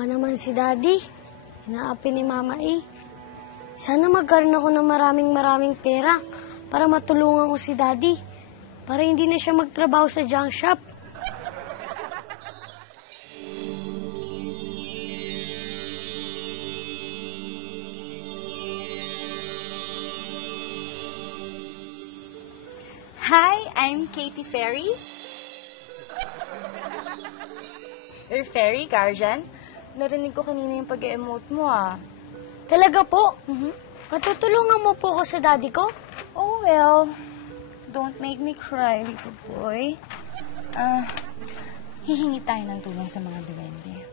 Kawawa naman si Daddy. Inaapi ni Mama eh. Sana magkaroon ako ng maraming pera para matulungan ko si Daddy. Para hindi na siya magtrabaho sa junk shop. Hi, I'm Katy Ferry. Your fairy guardian. Narinig ko kanina yung pag-emote mo, ah. Talaga po? Matutulungan mo po ako sa Daddy ko? Oh, well, don't make me cry, little boy. Hihingi tayo ng tulong sa mga duwende.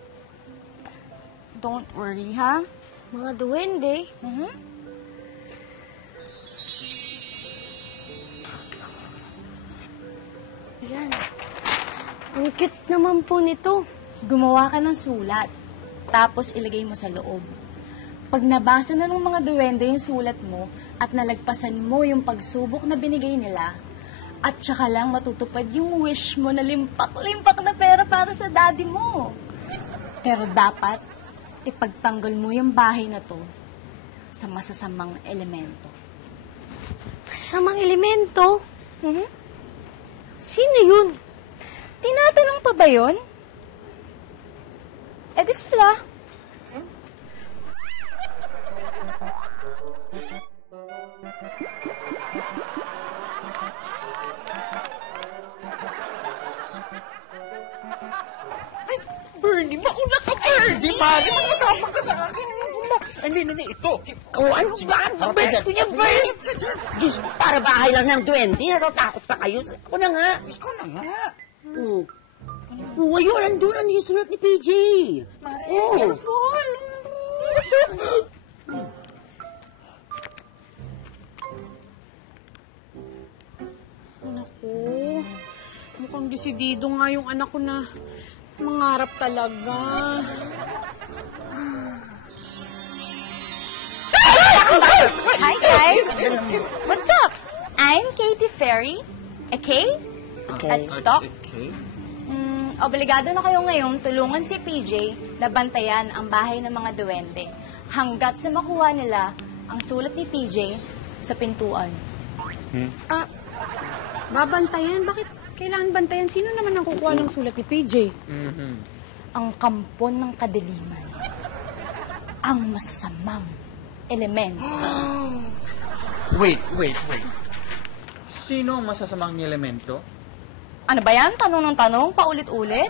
Don't worry, ha? Mga duwende? Yan. Ang cute naman po nito. Gumawa ka ng sulat, tapos ilagay mo sa loob. Pag nabasa na ng mga duwende yung sulat mo at nalagpasan mo yung pagsubok na binigay nila, at saka lang matutupad yung wish mo na limpak-limpak na pera para sa daddy mo. Pero dapat, ipagtanggol mo yung bahay na to sa masasamang elemento. Masasamang elemento? Sino yun? Tinatanong pa ba yun? Eh di sila. Bernie, mauna ka, Bernie! Mari, mas matapang ka sa akin. Hindi, ito. Oh, ano ba? Ang besto niya, Bernie! Diyos, para bahay lang ng duwende. Natatakot pa kayo. Ako na nga. Ikaw na nga. Oh. Oh, ayun, nandun ang sulat ni PJ. Mari, Oh. careful! Naku, mukhang desidido nga yung anak ko na mangarap talaga. Hi, guys! What's up? I'm Katy Ferry. Okay? Let's talk. Okay. Obligado na kayo ngayon tulungan si PJ na bantayan ang bahay ng mga duwende hanggat sa makuha nila ang sulat ni PJ sa pintuan. Babantayan? Bakit kailangan bantayan? Sino naman ang kukuha ng sulat ni PJ? Ang kampon ng kadiliman. Ang masasamang elemento. Wait. Sino ang masasamang elemento? Ano ba yan? Tanong ng tanong? Paulit-ulit?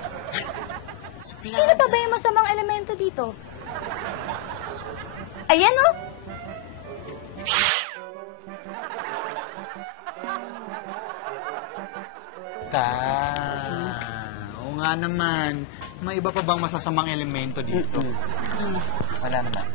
Sino pa ba yung masamang elemento dito? Ayan, oh! Oo nga naman. May iba pa bang masasamang elemento dito? Wala naman.